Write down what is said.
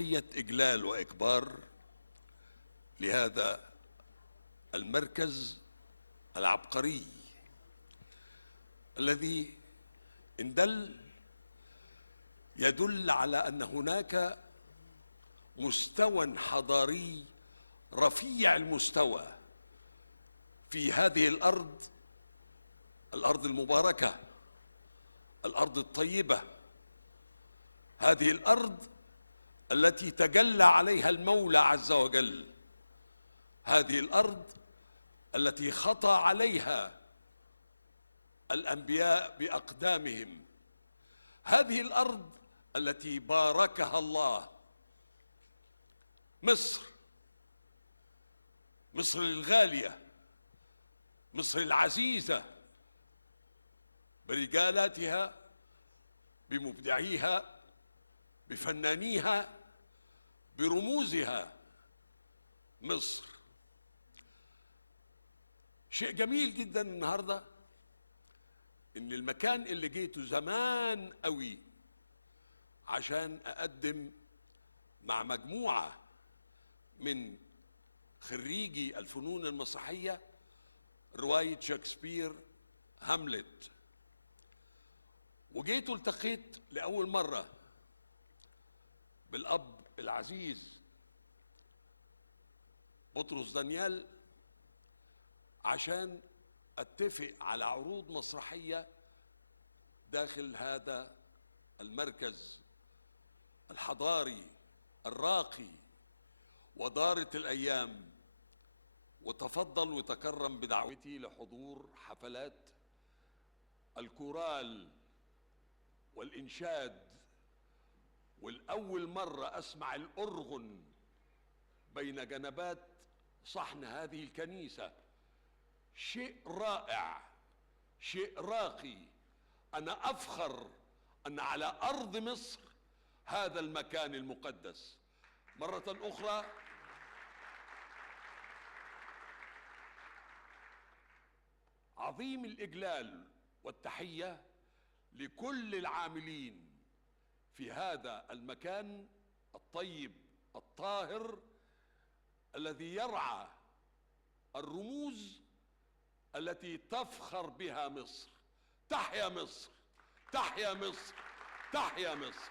تحية إجلال وإكبار لهذا المركز العبقري الذي إن يدل على أن هناك مستوى حضاري رفيع المستوى في هذه الأرض المباركة، الأرض الطيبة، هذه الأرض التي تجلى عليها المولى عز وجل، هذه الأرض التي خطى عليها الأنبياء بأقدامهم، هذه الأرض التي باركها الله. مصر الغالية، مصر العزيزة برجالاتها، بمبدعيها، بفنانيها، برموزها. مصر شيء جميل جدا النهارده ان المكان اللي جيته زمان قوي عشان اقدم مع مجموعة من خريجي الفنون المسرحية رواية شكسبير هاملت، وجيت والتقيت لأول مرة بالأب العزيز بطرس دانيال عشان اتفق على عروض مسرحية داخل هذا المركز الحضاري الراقي. ودارت الأيام وتفضل وتكرم بدعوتي لحضور حفلات الكورال والإنشاد، والأول مرة أسمع الأرغن بين جنبات صحن هذه الكنيسة. شيء رائع، شيء راقي. أنا أفخر أن على أرض مصر هذا المكان المقدس. مرة أخرى عظيم الإجلال والتحية لكل العاملين في هذا المكان الطيب الطاهر الذي يرعى الرموز التي تفخر بها مصر. تحيا مصر، تحيا مصر، تحيا مصر.